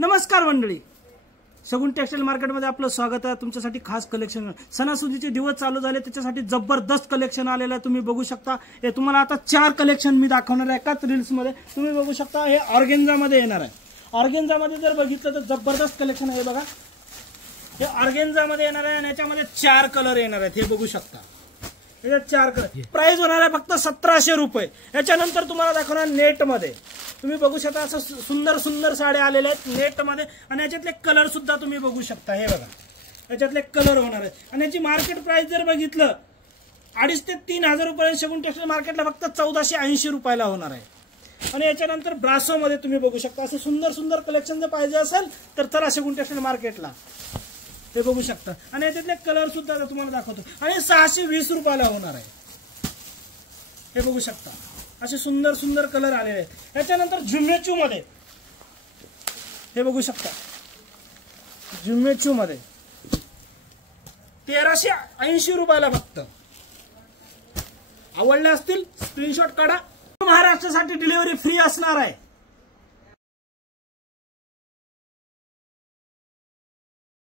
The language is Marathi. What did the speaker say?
नमस्कार मंडळी, शगुन टेक्सटाईल मार्केटमध्ये आपलं स्वागत आहे। तुमच्यासाठी खास कलेक्शन, सणासुदीचे दिवस चालू झाले त्याच्यासाठी जबरदस्त कलेक्शन आलेलं आहे। तुम्ही बघू शकता, हे तुम्हाला आता 4 कलेक्शन मी दाखवणार आहे एकाच रील्स मध्ये। तुम्ही बघू शकता, हे ऑर्गेन्झा मध्ये येणार आहे। ऑर्गेन्झा मध्ये जर बघितलं तर जबरदस्त कलेक्शन आहे बघा। हे ऑर्गेन्झा मध्ये येणार आहे आणि याच्यामध्ये 4 कलर येणार आहेत, हे बघू शकता। याच्यात 4 कलर, प्राइस होणार आहे फक्त 1700 रुपये। याच्यानंतर तुम्हाला दाखवणार नेट मध्ये। तुम्ही बघू शकता, असं सुंदर सुंदर साड्या आलेल्या आहेत नेट मध्ये आणि याच्यातले कलर सुद्धा तुम्ही बघू शकता। हे बघा, याच्यातले कलर होणार आहेत आणि याची मार्केट प्राइस जर बघितलं 2,500 ते 3,000 रुपये शगुन टेक्सटाईल मार्केटला फक्त 1480 रुपयाला होणार आहे। आणि याच्यानंतर ब्रासो मध्ये तुम्ही बघू शकता, असं सुंदर सुंदर कलेक्शन जर पाहिजे असेल तर चला शगुन टेक्सटाईल मार्केटला। हे बघू शकता आणि याच्यातले कलर सुद्धा तुम्हाला दाखवतो आणि 620 रुपयाला होणार आहे। हे बघू शकता, असे सुंदर सुंदर कलर आलेले आहेत। याच्यानंतर झुम्मेचू मध्ये हे बघू शकता, झुम्मेचू मध्ये 1380 रुपयाला फक्त। आवडले असतील स्क्रीनशॉट काढा। महाराष्ट्रासाठी डिलिव्हरी फ्री असणार आहे।